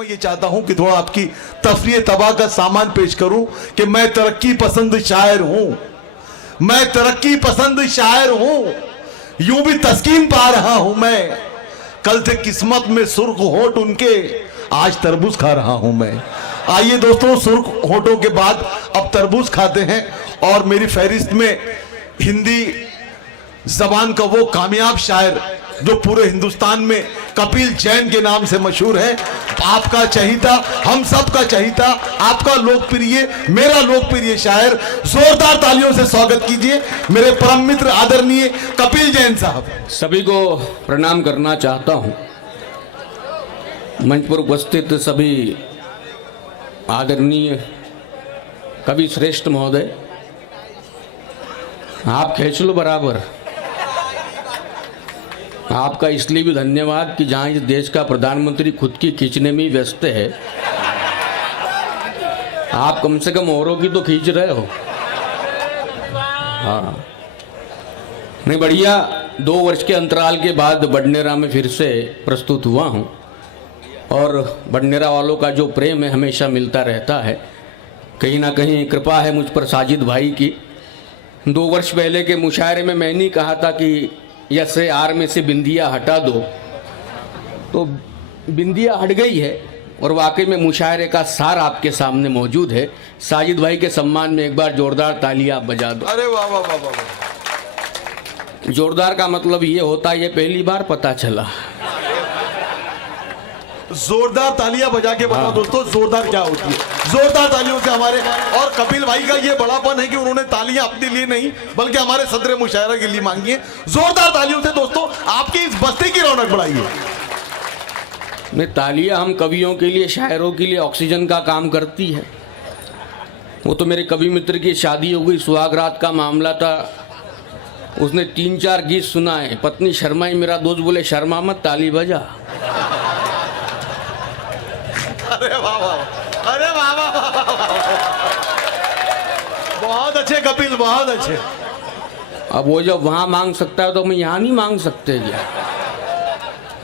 मैं ये चाहता हूं कि थोड़ा आपकी तफरीह तबाह का सामान पेश करूं कि मैं तरक्की पसंद शायर हूं, मैं तरक्की पसंद शायर हूं, यूं भी तस्कीन पा रहा हूं मैं, कल से किस्मत में सुर्ख होठ उनके, आज तरबूज खा रहा हूं मैं। आइए दोस्तों, सुर्ख होठों के बाद अब तरबूज खाते हैं और मेरी फहरिस्त में हिंदी जबान का वो कामयाब शायर जो पूरे हिंदुस्तान में कपिल जैन के नाम से मशहूर है, आपका चहीता, हम सब का चहीता, आपका लोकप्रिय, मेरा लोकप्रिय शायर, जोरदार तालियों से स्वागत कीजिए मेरे परम मित्र आदरणीय कपिल जैन साहब। सभी को प्रणाम करना चाहता हूं। मंच पर उपस्थित सभी आदरणीय कवि श्रेष्ठ महोदय, आप खींच लो बराबर। आपका इसलिए भी धन्यवाद कि जहां इस देश का प्रधानमंत्री खुद की खींचने में ही व्यस्त है, आप कम से कम औरों की तो खींच रहे हो। हाँ, नहीं, बढ़िया। 2 वर्ष के अंतराल के बाद बडनेरा में फिर से प्रस्तुत हुआ हूं और बडनेरा वालों का जो प्रेम है हमेशा मिलता रहता है। कहीं ना कहीं कृपा है मुझ पर साजिद भाई की। 2 वर्ष पहले के मुशायरे में मैंने कहा था कि यसे आर में से बिंदिया हटा दो, तो बिंदिया हट गई है और वाकई में मुशायरे का सार आपके सामने मौजूद है। साजिद भाई के सम्मान में एक बार जोरदार तालियां आप बजा दो। अरे वाह वाह वाह वाह। जोरदार का मतलब ये होता है, ये पहली बार पता चला। जोरदार तालियां बजा के बताओ दोस्तों, जोरदार क्या होती है। जोरदार तालियों से हमारे और कपिल भाई का ये बड़ापन है कि उन्होंने तालियां अपने लिए नहीं बल्कि हमारे सदर मुशायरा के लिए मांगी है। जोरदार तालियों से दोस्तों आपकी इस बस्ती की रौनक बढ़ाइए। नहीं, तालियां हम कवियों के लिए, शायरों के लिए ऑक्सीजन का काम करती है। वो तो मेरे कवि मित्र की शादी हो गई, सुहागरात का मामला था, उसने 3-4 गीत सुनाए, पत्नी शर्माई, मेरा दोस्त बोले शर्मा मत, ताली बजा। अरे वाह वाह, अरे वाह वाह वाह, बहुत अच्छे कपिल, बहुत अच्छे। अब वो जब वहां मांग सकता है तो हम यहाँ नहीं मांग सकते क्या?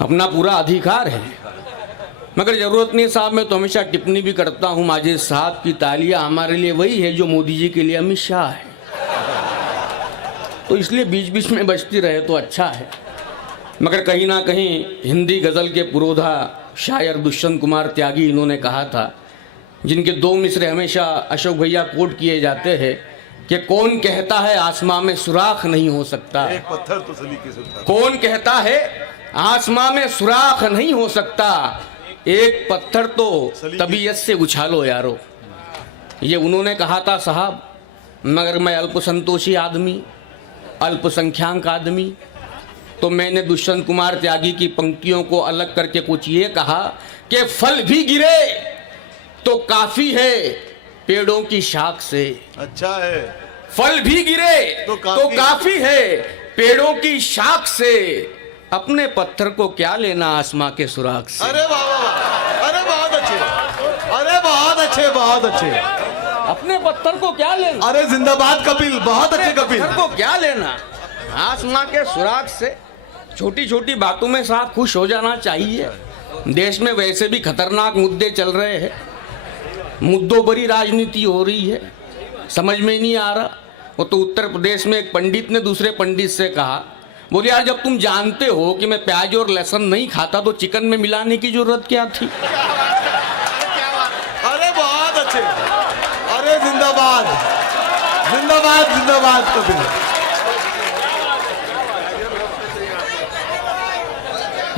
अपना पूरा अधिकार है। मगर जरूरत नहीं साहब, मैं तो हमेशा टिप्पणी भी करता हूँ माजिद साहब की, तालियां हमारे लिए वही है जो मोदी जी के लिए अमित शाह है, तो इसलिए बीच बीच में बजती रहे तो अच्छा है। मगर कहीं ना कहीं हिंदी गज़ल के पुरोधा शायर दुष्यंत कुमार त्यागी, इन्होंने कहा था, जिनके 2 मिसरे हमेशा अशोक भैया कोट किए जाते हैं कि कौन कहता है आसमां में सुराख नहीं हो सकता, एक पत्थर तो सलीके से उठा, कौन कहता है आसमां में सुराख नहीं हो सकता, एक पत्थर तो तबीयत से उछालो यारो। ये उन्होंने कहा था साहब। मगर मैं अल्पसंतोषी आदमी, अल्पसंख्याक आदमी, तो मैंने दुष्यंत कुमार त्यागी की पंक्तियों को अलग करके कुछ ये कहा कि फल भी गिरे तो काफी है पेड़ों की शाख से। अच्छा है, फल भी गिरे तो काफी है पेड़ों की शाख से, अपने पत्थर को क्या लेना आसमां के सुराख से। अरे वाह वाह, अरे बहुत अच्छे, अरे बहुत अच्छे, बहुत अच्छे। अपने पत्थर को क्या लेना, अरे जिंदाबाद कपिल, बहुत अच्छे कपिल। पत्थर को क्या लेना आसमां के सुराख से। छोटी छोटी बातों में साहब खुश हो जाना चाहिए। देश में वैसे भी खतरनाक मुद्दे चल रहे हैं, मुद्दों पर ही राजनीति हो रही है, समझ में ही नहीं आ रहा। वो तो उत्तर प्रदेश में एक पंडित ने दूसरे पंडित से कहा, बोले यार जब तुम जानते हो कि मैं प्याज और लहसुन नहीं खाता तो चिकन में मिलाने की जरूरत क्या थी। अरे बहुत अच्छे, अरे जिंदाबाद जिंदाबाद जिंदाबाद कपिल।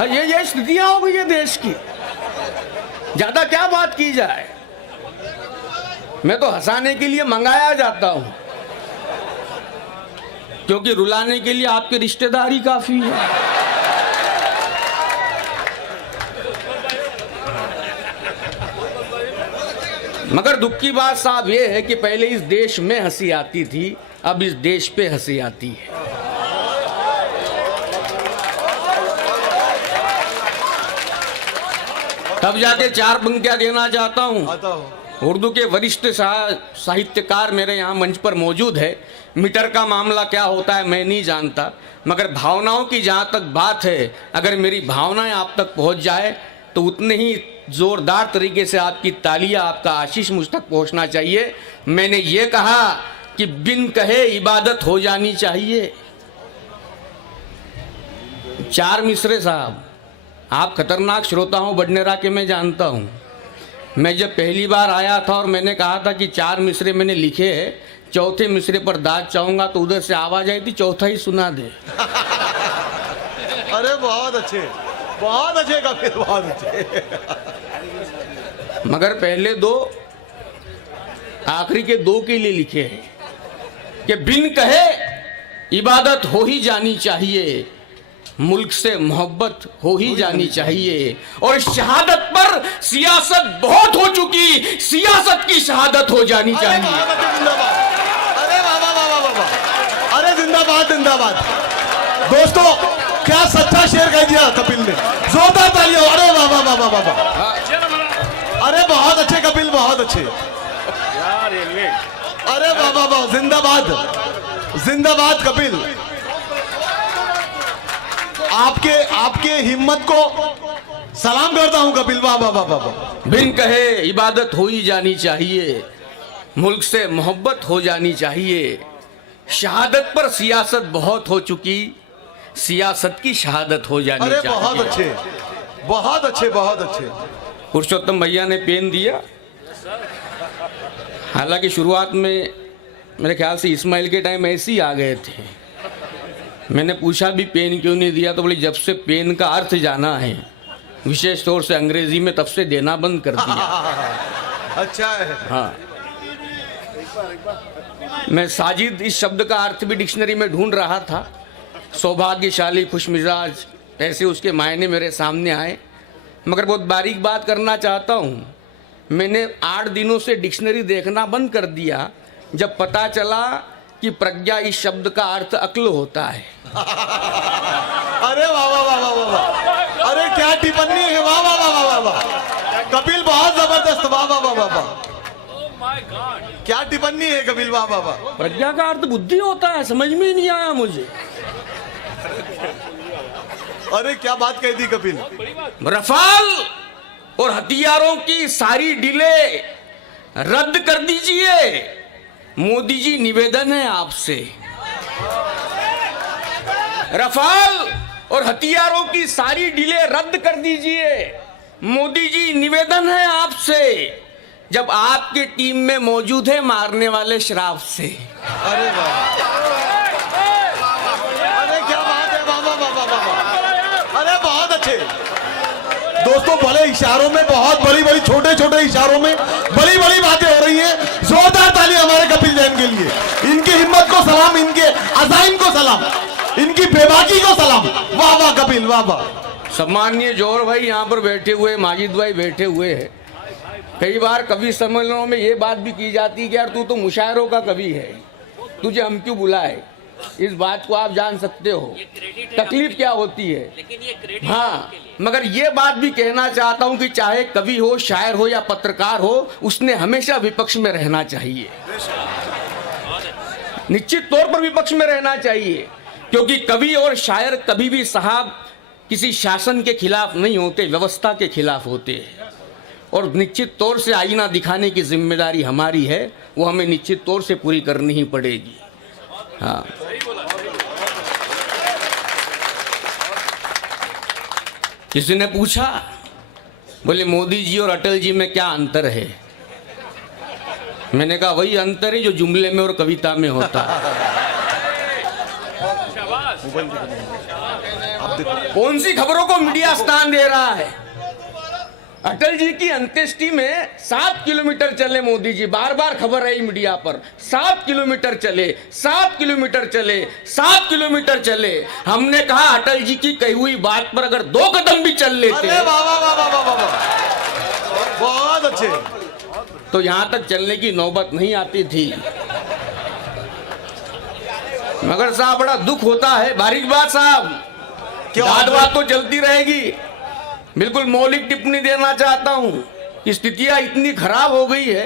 ये स्थितियां हो गई है देश की, ज्यादा क्या बात की जाए। मैं तो हंसाने के लिए मंगाया जाता हूं, क्योंकि रुलाने के लिए आपके रिश्तेदार ही काफी है। मगर दुख की बात साहब ये है कि पहले इस देश में हंसी आती थी, अब इस देश पे हंसी आती है। तब जाके 4 पंक्तियां देना चाहता हूं। उर्दू के वरिष्ठ साहित्यकार मेरे यहाँ मंच पर मौजूद है। मीटर का मामला क्या होता है मैं नहीं जानता, मगर भावनाओं की जहाँ तक बात है, अगर मेरी भावनाएं आप तक पहुँच जाए तो उतने ही जोरदार तरीके से आपकी तालियां, आपका आशीष मुझ तक पहुंचना चाहिए। मैंने ये कहा कि बिन कहे इबादत हो जानी चाहिए। 4 मिसरे साहब, आप खतरनाक श्रोता हो बडनेरा के, मैं जानता हूँ। मैं जब पहली बार आया था और मैंने कहा था कि 4 मिसरे मैंने लिखे हैं, चौथे मिसरे पर दाद चाहूंगा तो उधर से आवाज आई थी चौथा ही सुना दे। अरे बहुत अच्छे कपिल, बहुत अच्छे। मगर पहले 2 आखिरी के 2 के लिए लिखे हैं कि बिन कहे इबादत हो ही जानी चाहिए, मुल्क से मोहब्बत हो ही जानी चाहिए, और शहादत पर सियासत बहुत हो चुकी, सियासत की शहादत हो जानी चाहिए। अरे वाह वाह वाह वाह वाह, अरे जिंदाबाद जिंदाबाद। दोस्तों, क्या सच्चा शेर कह दिया कपिल ने, जोरदार तालियां। अरे वाह वाह वाह वाह वाह, अरे बहुत अच्छे कपिल, बहुत अच्छे। अरे वाह वाह वाह, जिंदाबाद जिंदाबाद कपिल। आपके हिम्मत को सलाम करता हूं कपिल, वाह वाह वाह वाह। बिन कहे इबादत हो ही जानी चाहिए, मुल्क से मोहब्बत हो जानी चाहिए, शहादत पर सियासत बहुत हो चुकी, सियासत की शहादत हो जानी अरे चाहिए। बहुत अच्छे बहुत अच्छे बहुत अच्छे। पुरुषोत्तम भैया ने पेन दिया। हालांकि शुरुआत में मेरे ख्याल से इस्माइल के टाइम ऐसे ही आ गए थे। मैंने पूछा भी पेन क्यों नहीं दिया, तो बोले जब से पेन का अर्थ जाना है, विशेष तौर से अंग्रेजी में, तब से देना बंद कर दिया। अच्छा है। हाँ, मैं साजिद इस शब्द का अर्थ भी डिक्शनरी में ढूंढ रहा था। सौभाग्यशाली, खुशमिजाज, ऐसे उसके मायने मेरे सामने आए। मगर बहुत बारीक बात करना चाहता हूँ, मैंने 8 दिनों से डिक्शनरी देखना बंद कर दिया जब पता चला कि प्रज्ञा इस शब्द का अर्थ अक्ल होता है। अरे वाह वाह वाह वाह वाह, अरे क्या टिप्पणी है, वाह वाह वाह वाह वाह। कपिल बहुत जबरदस्त, वाह वाह वाह वाह वाह, क्या टिप्पणी है कपिल, वाह वाह वाह। प्रज्ञा का अर्थ बुद्धि होता है, समझ में ही नहीं आया मुझे। अरे क्या बात कह दी कपिल। रफाल और हथियारों की सारी डीले रद्द कर दीजिए, मोदी जी निवेदन है आपसे। रफाल और हथियारों की सारी डीले रद्द कर दीजिए, मोदी जी निवेदन है आपसे, जब आपकी टीम में मौजूद है मारने वाले शराफ से। अरे वाह, अरे क्या बात है, वाह वाह वाह वाह वाह, अरे बहुत अच्छे। दोस्तों, बड़े इशारों में, बहुत बड़ी बड़ी, छोटे छोटे इशारों में बड़ी बड़ी बातें हो रही हैं। जोरदार ताली हमारे कपिल जैन के लिए। इनकी हिम्मत को सलाम, इनके अज़ाइम को सलाम, इनकी बेबाकी को सलाम। वाह वाह कपिल, वाह वाह। सम्मानीय जौहर भाई यहाँ पर बैठे हुए, माजिद भाई बैठे हुए हैं। कई बार कवि सम्मेलनों में ये बात भी की जाती है कि यार तू तो मुशायरों का कवि है, तुझे हम क्यों बुलाए। इस बात को आप जान सकते हो तकलीफ क्या होती है। हाँ, मगर ये बात भी कहना चाहता हूं कि चाहे कवि हो, शायर हो या पत्रकार हो, उसने हमेशा विपक्ष में रहना चाहिए, निश्चित तौर पर विपक्ष में रहना चाहिए। क्योंकि कवि और शायर कभी भी साहब किसी शासन के खिलाफ नहीं होते, व्यवस्था के खिलाफ होते हैं। और निश्चित तौर से आईना दिखाने की जिम्मेदारी हमारी है, वो हमें निश्चित तौर से पूरी करनी ही पड़ेगी। हाँ, किसी ने पूछा, बोले मोदी जी और अटल जी में क्या अंतर है। मैंने कहा वही अंतर है जो जुमले में और कविता में होता है। कौन सी खबरों को मीडिया स्थान दे रहा है। अटल जी की अंत्येष्टि में 7 किलोमीटर चले मोदी जी, बार बार खबर आई मीडिया पर, 7 किलोमीटर चले, 7 किलोमीटर चले, 7 किलोमीटर चले। हमने कहा अटल जी की कही हुई बात पर अगर 2 कदम भी चल लेते, अरे वाह वाह वाह वाह वाह, बहुत अच्छे, तो यहां तक चलने की नौबत नहीं आती थी। मगर साहब बड़ा दुख होता है, बारीक बात साहब, बात बात तो चलती रहेगी। बिल्कुल मौलिक टिप्पणी देना चाहता हूं कि स्थितियां इतनी खराब हो गई है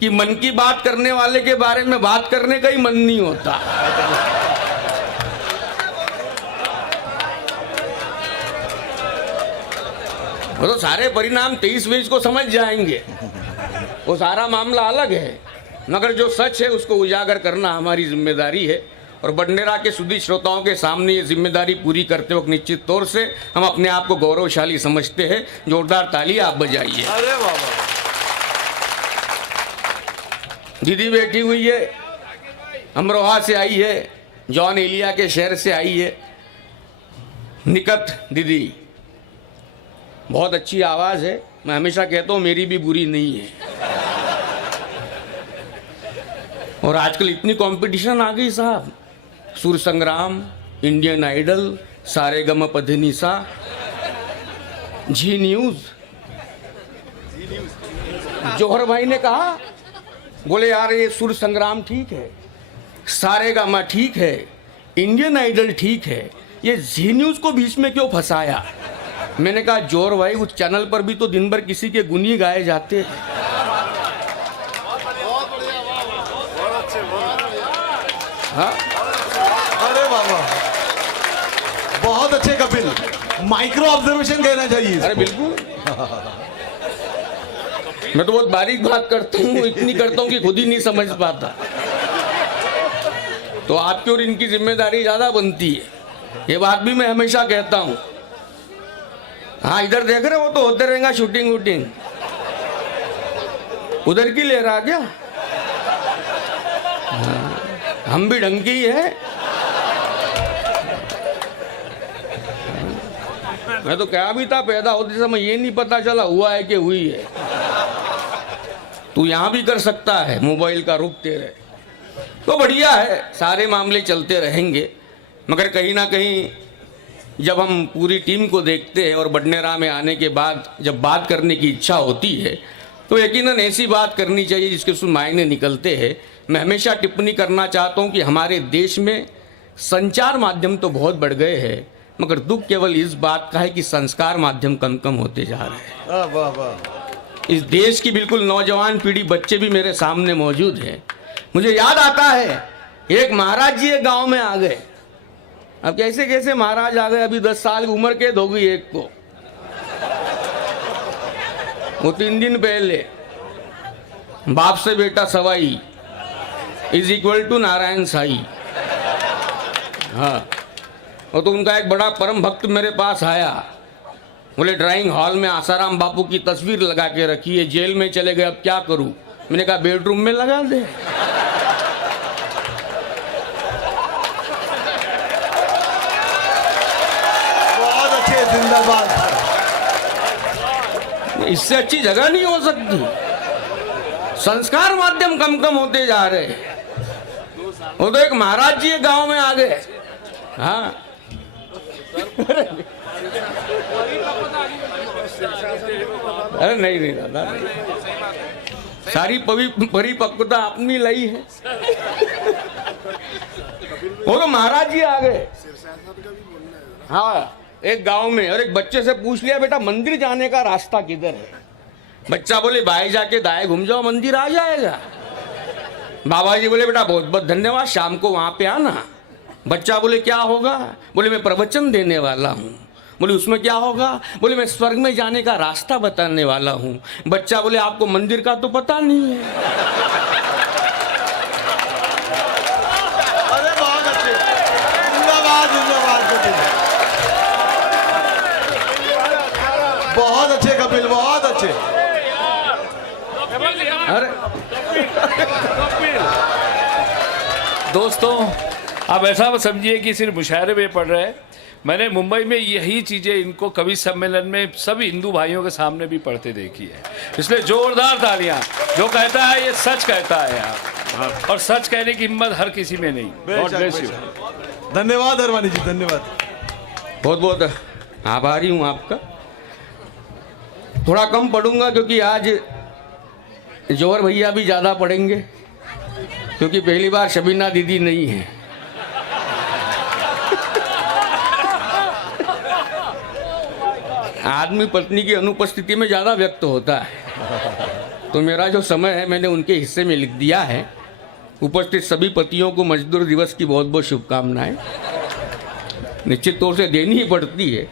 कि मन की बात करने वाले के बारे में बात करने का ही मन नहीं होता। वो तो सारे परिणाम 23-22 को समझ जाएंगे, वो सारा मामला अलग है। मगर जो सच है उसको उजागर करना हमारी जिम्मेदारी है, और बडनेरा के सुधी श्रोताओं के सामने ये जिम्मेदारी पूरी करते वक्त निश्चित तौर से हम अपने आप को गौरवशाली समझते हैं। जोरदार ताली आप बजाइए। अरे बाबा, दीदी बैठी हुई है, अमरोहा से आई है, जॉन एलिया के शहर से आई है। निकट दीदी, बहुत अच्छी आवाज़ है। मैं हमेशा कहता हूँ मेरी भी बुरी नहीं है। और आजकल इतनी कंपटीशन आ गई साहब, सुर संग्राम, इंडियन आइडल, सारेगम पधनिसा, जी न्यूज़। जौहर भाई ने कहा, बोले यार ये सुर संग्राम ठीक है, सारेगामा ठीक है, इंडियन आइडल ठीक है, ये जी न्यूज़ को बीच में क्यों फंसाया? मैंने कहा जौहर भाई, उस चैनल पर भी तो दिन भर किसी के गुनी गाए जाते हैं। हाँ? अरे बाबा, बहुत अच्छे कपिल, माइक्रो ऑब्जर्वेशन कहना चाहिए। अरे बिल्कुल, मैं तो बहुत बारीक बात करता हूँ, इतनी करता हूँ कि खुद ही नहीं समझ पाता। तो आपकी और इनकी जिम्मेदारी ज्यादा बनती है, ये बात भी मैं हमेशा कहता हूँ। हाँ, इधर देख रहे हो तो होते रहेगा शूटिंग वूटिंग, उधर की ले रहा क्या? हाँ, हम भी ढंग की है। मैं तो क्या भी था, पैदा होते समय ये नहीं पता चला हुआ है कि हुई है। तू यहाँ भी कर सकता है, मोबाइल का रुख तेरे, तो बढ़िया है, सारे मामले चलते रहेंगे। मगर कहीं ना कहीं जब हम पूरी टीम को देखते हैं और बडनेरा में आने के बाद जब बात करने की इच्छा होती है, तो यकीनन ऐसी बात करनी चाहिए जिसके उसमें मायने निकलते हैं। मैं हमेशा टिप्पणी करना चाहता हूँ कि हमारे देश में संचार माध्यम तो बहुत बढ़ गए हैं, मगर दुख केवल इस बात का है कि संस्कार माध्यम कम कम होते जा रहे हैं। वाह वाह, इस देश की बिल्कुल नौजवान पीढ़ी, बच्चे भी मेरे सामने मौजूद हैं। मुझे याद आता है, एक महाराज जी एक गांव में आ गए। अब कैसे कैसे महाराज आ गए, अभी 10 साल की उम्र कैद हो गई एक को। वो 3 दिन पहले बाप से बेटा सवाई is equal to Narayan Sai. हाँ, और तो उनका एक बड़ा परम भक्त मेरे पास आया, बोले ड्राइंग हॉल में आसाराम बापू की तस्वीर लगा के रखी है, जेल में चले गए, अब क्या करूं? मैंने कहा बेडरूम में लगा दे। बहुत अच्छे, जिंदाबाद। इससे अच्छी जगह नहीं हो सकती। संस्कार माध्यम कम कम होते जा रहे हैं। वो तो एक महाराज जी गांव में आ गए। हाँ, अरे नहीं दादा, सारी परिपक्वता अपनी लाई है। वो तो महाराज जी आ गए। हाँ, एक गांव में, और एक बच्चे से पूछ लिया, बेटा मंदिर जाने का रास्ता किधर है? बच्चा बोले बाएं जाके दाएं घूम जाओ, मंदिर आ जाएगा। बाबा जी बोले बेटा बहुत बहुत धन्यवाद, शाम को वहां पे आना। बच्चा बोले क्या होगा? बोले मैं प्रवचन देने वाला हूँ। बोले उसमें क्या होगा? बोले मैं स्वर्ग में जाने का रास्ता बताने वाला हूँ। बच्चा बोले आपको मंदिर का तो पता नहीं है। अरे बहुत अच्छे, जिंदाबाद जिंदाबाद कपिल, बहुत अच्छे कपिल, बहुत अच्छे। अरे दोस्तों, आप ऐसा मत समझिए कि सिर्फ मुशायरे में पढ़ रहे हैं। मैंने मुंबई में यही चीज़ें इनको कवि सम्मेलन में सभी हिंदू भाइयों के सामने भी पढ़ते देखी है। इसलिए जोरदार तालियां। जो कहता है ये सच कहता है यार, और सच कहने की हिम्मत हर किसी में नहीं। God bless you. धन्यवाद अरवानी जी, धन्यवाद। बहुत बहुत आभारी हूँ आपका। थोड़ा कम पढ़ूंगा क्योंकि आज जौहर भैया भी ज़्यादा पढ़ेंगे, क्योंकि पहली बार शबीना दीदी नहीं है। आदमी पत्नी की अनुपस्थिति में ज़्यादा व्यक्त होता है, तो मेरा जो समय है मैंने उनके हिस्से में लिख दिया है। उपस्थित सभी पतियों को मजदूर दिवस की बहुत बहुत शुभकामनाएं। निश्चित तौर से देनी ही पड़ती है,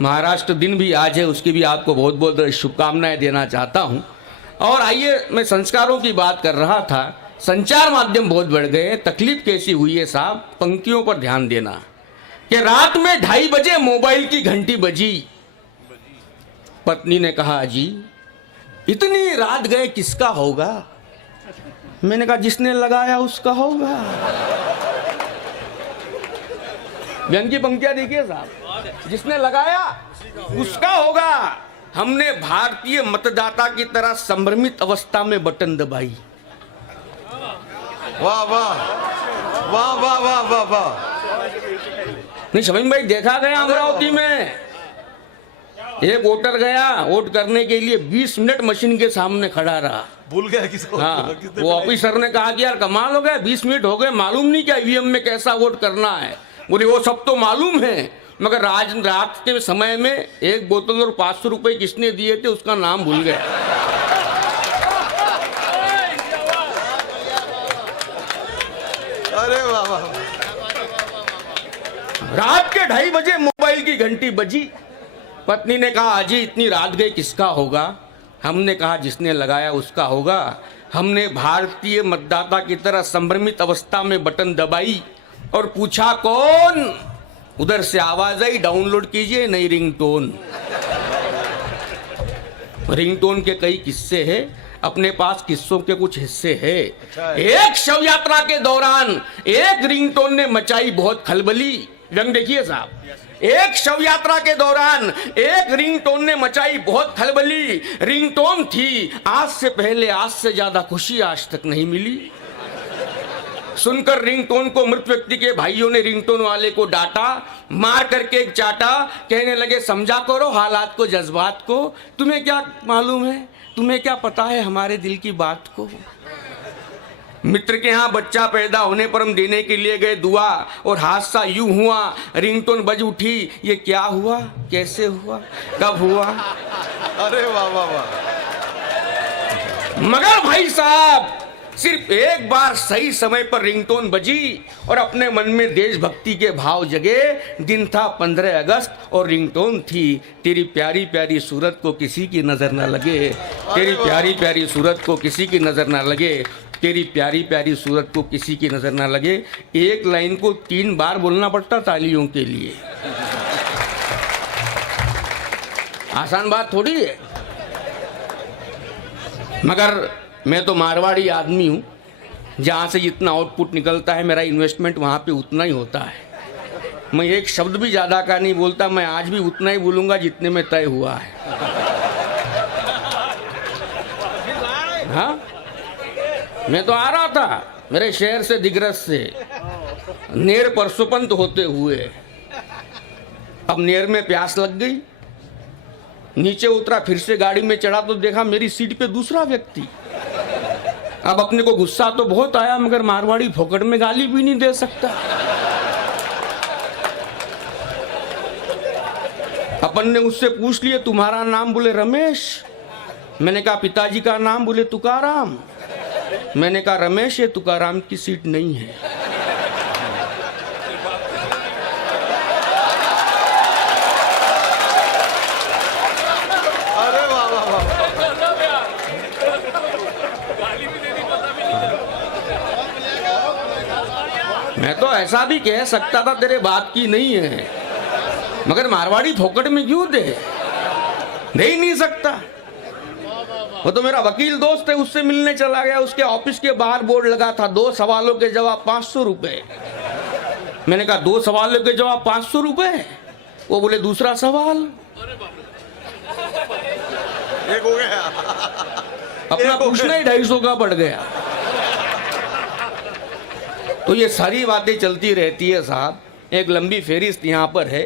महाराष्ट्र दिन भी आज है, उसकी भी आपको बहुत बहुत शुभकामनाएं देना चाहता हूं। और आइए, मैं संस्कारों की बात कर रहा था। संचार माध्यम बहुत बढ़ गए, तकलीफ कैसी हुई है साहब, पंक्तियों पर ध्यान देना कि रात में 2:30 बजे मोबाइल की घंटी बजी। पत्नी ने कहा, जी इतनी रात गए किसका होगा? मैंने कहा, जिसने लगाया उसका होगा। व्यंग की पंक्तियां देखिए साहब, जिसने लगाया उसका होगा। हमने भारतीय मतदाता की तरह संभ्रमित अवस्था में बटन दबाई। वाह वाह वाह वाह वाह वाह वाह। नहीं शमीम भाई, देखा गया अमरावती में एक वोटर गया, वोट करने के लिए 20 मिनट मशीन के सामने खड़ा रहा। भूल गया किसको? हाँ, वो ऑफिसर ने कहा कि यार कमाल हो गया, 20 मिनट हो गए, मालूम नहीं क्या ईवीएम में कैसा वोट करना है? बोले वो सब तो मालूम है, मगर रात के समय में एक बोतल और 500 रुपए किसने दिए थे उसका नाम भूल गए। अरे वाह वाह। रात के 2:30 बजे मोबाइल की घंटी बजी। पत्नी ने कहा, अजी इतनी रात गई किसका होगा? हमने कहा, जिसने लगाया उसका होगा। हमने भारतीय मतदाता की तरह संभ्रमित अवस्था में बटन दबाई और पूछा, कौन? उधर से आवाज आई, डाउनलोड कीजिए नई रिंगटोन। रिंगटोन के कई किस्से हैं, अपने पास किस्सों के कुछ हिस्से हैं। एक शव यात्रा के दौरान एक रिंगटोन ने मचाई बहुत खलबली। रंग देखिए साहब, एक शव यात्रा के दौरान एक रिंगटोन ने मचाई बहुत खलबली। रिंगटोन थी, आज से पहले आज से ज्यादा खुशी आज तक नहीं मिली। सुनकर रिंगटोन को मृत व्यक्ति के भाइयों ने रिंगटोन वाले को डांटा, मार करके एक चाटा। कहने लगे, समझा करो हालात को, जज्बात को। तुम्हें क्या मालूम है, तुम्हें क्या पता है हमारे दिल की बात को? मित्र के यहाँ बच्चा पैदा होने पर हम देने के लिए गए दुआ, और हादसा यूं हुआ, रिंगटोन बज उठी। ये क्या हुआ, कैसे हुआ, कब हुआ? अरे वाह वाह वाह। मगर भाई साहब, सिर्फ एक बार सही समय पर रिंगटोन बजी और अपने मन में देशभक्ति के भाव जगे। दिन था 15 अगस्त और रिंगटोन थी, तेरी प्यारी प्यारी सूरत को किसी की नजर ना लगे, तेरी प्यारी प्यारी सूरत को किसी की नजर ना लगे, तेरी प्यारी प्यारी सूरत को किसी की नजर ना लगे। एक लाइन को 3 बार बोलना पड़ता तालियों के लिए। आसान बात थोड़ी है। मगर मैं तो मारवाड़ी आदमी हूँ, जहाँ से जितना आउटपुट निकलता है मेरा इन्वेस्टमेंट वहाँ पे उतना ही होता है। मैं एक शब्द भी ज़्यादा का नहीं बोलता, मैं आज भी उतना ही बोलूँगा जितने में तय हुआ है। हाँ, मैं तो आ रहा था मेरे शहर से, दिग्रस से, नेर परसोपंत होते हुए। अब नेर में प्यास लग गई, नीचे उतरा, फिर से गाड़ी में चढ़ा तो देखा मेरी सीट पे दूसरा व्यक्ति। अब अपने को गुस्सा तो बहुत आया, मगर मारवाड़ी फोकट में गाली भी नहीं दे सकता। अपन ने उससे पूछ लिया, तुम्हारा नाम? बोले रमेश। मैंने कहा, पिताजी का नाम? बोले तुकाराम। मैंने कहा, रमेश, ये तुकाराम की सीट नहीं है। अरे वाह वाह वाह। मैं तो ऐसा भी कह सकता था, तेरे बात की नहीं है, मगर मारवाड़ी फोकट में क्यों दे ही नहीं सकता। वो तो मेरा वकील दोस्त है, उससे मिलने चला गया, उसके ऑफिस के बाहर बोर्ड लगा था, 2 सवालों के जवाब 500 रुपए। मैंने कहा, 2 सवालों के जवाब 500 रुपए? वो बोले, दूसरा सवाल। एक हो गया, अपना पूछना ही 250 का पड़ गया। तो ये सारी बातें चलती रहती है साहब। एक लंबी फेरिस्त यहाँ पर है,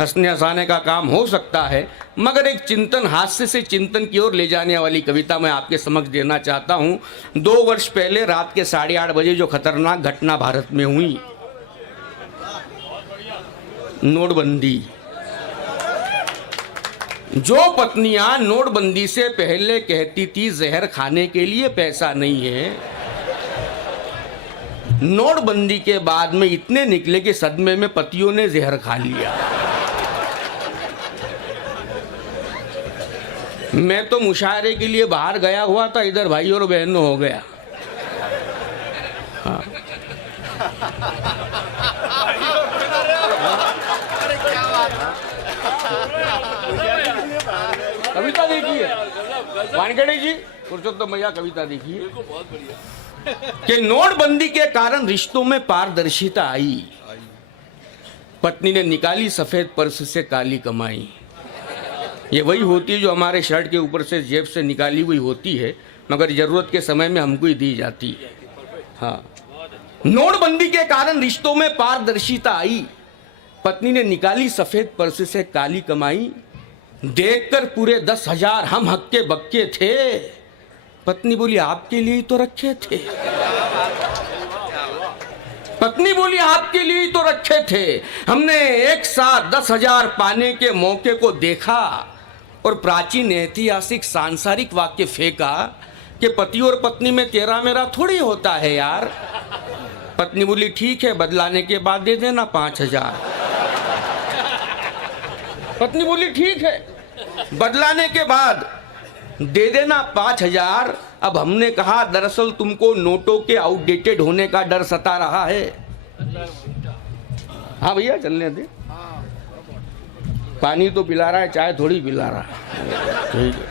हंसने हंसाने का काम हो सकता है, मगर एक चिंतन, हास्य से चिंतन की ओर ले जाने वाली कविता मैं आपके समक्ष देना चाहता हूँ। 2 वर्ष पहले रात के 8:30 बजे जो खतरनाक घटना भारत में हुई, नोटबंदी। जो पत्नियां नोटबंदी से पहले कहती थी जहर खाने के लिए पैसा नहीं है, नोटबंदी के बाद में इतने निकले कि सदमे में पतियों ने जहर खा लिया। मैं तो मुशायरे के लिए बाहर गया हुआ था, इधर भाई और बहनों हो गया। हाँ। कविता देखिए वानखेड़े जी, पुरुषोत्तम भैया कविता देखिए कि नोटबंदी के कारण रिश्तों में पारदर्शिता आई, पत्नी ने निकाली सफेद पर्स से काली कमाई। ये वही होती है जो हमारे शर्ट के ऊपर से जेब से निकाली हुई होती है, मगर जरूरत के समय में हमको ही दी जाती है। हाँ, नोटबंदी के कारण रिश्तों में पारदर्शिता आई, पत्नी ने निकाली सफेद पर्स से काली कमाई। देखकर पूरे 10,000 हम हक्के बक्के थे, पत्नी बोली आपके लिए ही तो रखे थे। पत्नी बोली आपके लिए ही तो रखे थे। हमने एक साथ 10,000 पाने के मौके को देखा और प्राचीन ऐतिहासिक सांसारिक वाक्य फेंका कि पति और पत्नी में तेरा मेरा थोड़ी होता है यार। पत्नी बोली ठीक है, बदलाने के बाद दे देना 5,000। पत्नी बोली ठीक है, बदलाने के बाद दे देना 5,000। अब हमने कहा दरअसल तुमको नोटों के आउटडेटेड होने का डर सता रहा है। हाँ भैया चलने दे, पानी तो पिला रहा है, चाय थोड़ी पिला रहा है। ठीक है,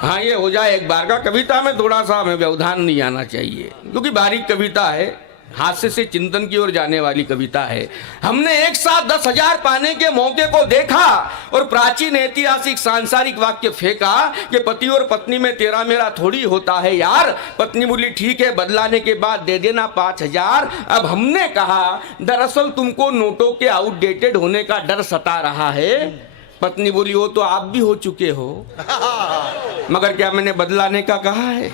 हाँ ये हो जाए एक बार का। कविता में थोड़ा सा हमें व्यवधान नहीं आना चाहिए क्योंकि बारीक कविता है, हास्य से चिंतन की ओर जाने वाली कविता है। हमने एक साथ 10,000 पाने के मौके को देखा और प्राचीन ऐतिहासिक सांसारिक वाक्य फेंका कि पति और पत्नी में तेरा मेरा थोड़ी होता है यार। पत्नी बोली ठीक है, बदलाने के बाद दे देना 5,000। अब हमने कहा दरअसल तुमको नोटों के आउटडेटेड होने का डर सता रहा है। पत्नी बोली वो तो आप भी हो चुके हो, मगर क्या मैंने बदलाने का कहा है?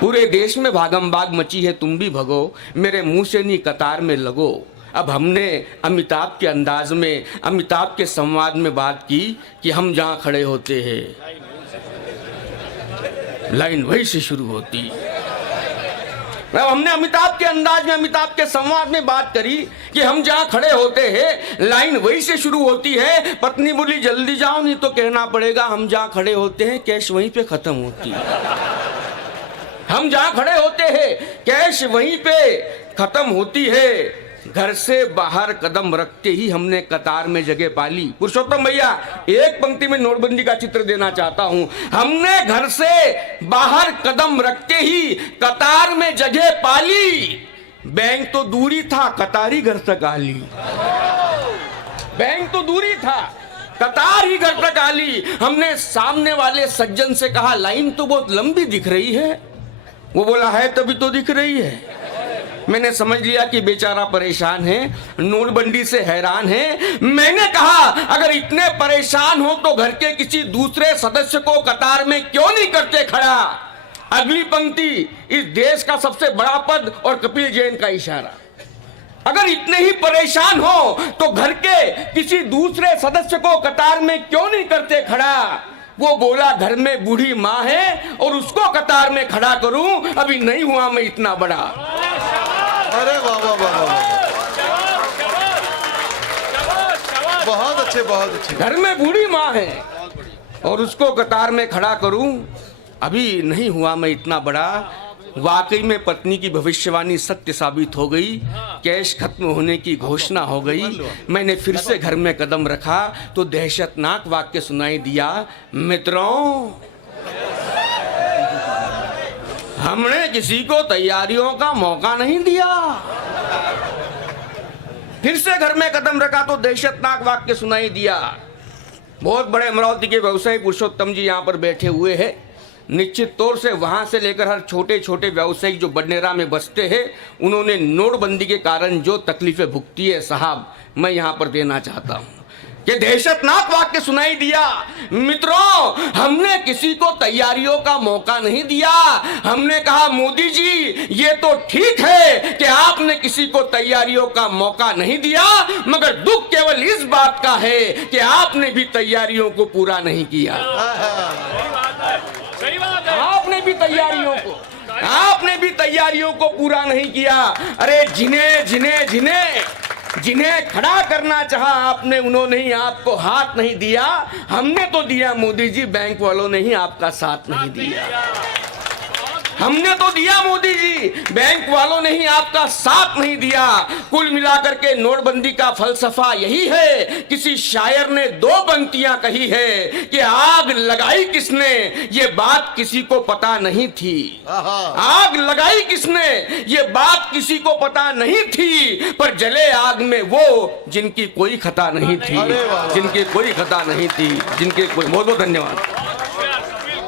पूरे देश में भागम भाग मची है, तुम भी भगो, मेरे मुंह से नहीं कतार में लगो। अब हमने अमिताभ के अंदाज में, अमिताभ के संवाद में बात की कि हम जहां खड़े होते हैं लाइन वहीं से शुरू होती। अब हमने अमिताभ के अंदाज में, अमिताभ के संवाद में बात करी कि हम जहां खड़े होते हैं लाइन वहीं से शुरू होती है। पत्नी बोली जल्दी जाओ नहीं तो कहना पड़ेगा हम जहां खड़े होते हैं कैश वहीं पे खत्म होती है। हम जहां खड़े होते हैं कैश वहीं पे खत्म होती है। घर से बाहर कदम रखते ही हमने कतार में जगह पाली। पुरुषोत्तम भैया एक पंक्ति में नोटबंदी का चित्र देना चाहता हूं। हमने घर से बाहर कदम रखते ही कतार में जगह पाली। बैंक तो दूरी था, कतार ही घर तक आ ली। बैंक तो दूरी था, कतार ही घर तक आ ली। हमने सामने वाले सज्जन से कहा लाइन तो बहुत लंबी दिख रही है। वो बोला है तभी तो दिख रही है। मैंने समझ लिया कि बेचारा परेशान है, नोटबंदी से हैरान है। मैंने कहा अगर इतने परेशान हो तो घर के किसी दूसरे सदस्य को कतार में क्यों नहीं करते खड़ा। अगली पंक्ति इस देश का सबसे बड़ा पद और कपिल जैन का इशारा। अगर इतने ही परेशान हो तो घर के किसी दूसरे सदस्य को कतार में क्यों नहीं करते खड़ा। वो बोला घर में बूढ़ी माँ है और उसको कतार में खड़ा करूं, अभी नहीं हुआ मैं इतना बड़ा। अरे वाह वाह वाह वाह, बहुत अच्छे बहुत अच्छे। घर में बूढ़ी माँ है और उसको कतार में खड़ा करूं, अभी नहीं हुआ मैं इतना बड़ा। वाकई में पत्नी की भविष्यवाणी सत्य साबित हो गई। कैश खत्म होने की घोषणा हो गई। मैंने फिर से घर में कदम रखा तो दहशतनाक वाक्य सुनाई दिया, मित्रों हमने किसी को तैयारियों का मौका नहीं दिया। फिर से घर में कदम रखा तो दहशतनाक वाक्य सुनाई दिया। बहुत बड़े अमरावती के व्यवसायी पुरुषोत्तम जी यहाँ पर बैठे हुए हैं। निश्चित तौर से वहां से लेकर हर छोटे छोटे व्यावसायिक जो बडनेरा में बसते हैं, उन्होंने नोटबंदी के कारण जो तकलीफें भुगती है साहब, मैं यहां पर देना चाहता हूं कि दहशतनाक वाक्य सुनाई दिया, मित्रों हमने किसी को तैयारियों का मौका नहीं दिया। हमने कहा मोदी जी ये तो ठीक है कि आपने किसी को तैयारियों का मौका नहीं दिया, मगर दुख केवल इस बात का है कि आपने भी तैयारियों को पूरा नहीं किया। सही बात है। आपने भी तैयारियों को पूरा नहीं किया। अरे जिन्हें जिन्हें जिन्हें जिन्हें खड़ा करना चाहा आपने, उन्होंने ही आपको हाथ नहीं दिया। हमने तो दिया मोदी जी, बैंक वालों ने ही आपका साथ नहीं दिया। हमने तो दिया मोदी जी, बैंक वालों ने ही आपका साथ नहीं दिया। कुल मिलाकर के नोटबंदी का फलसफा यही है। किसी शायर ने 2 पंक्तियां कही है कि आग लगाई किसने, ये बात किसी को पता नहीं थी। आग लगाई किसने, ये बात किसी को पता नहीं थी, पर जले आग में वो जिनकी कोई खता नहीं थी, जिनकी कोई खता नहीं थी, जिनके कोई। बहुत बहुत धन्यवाद।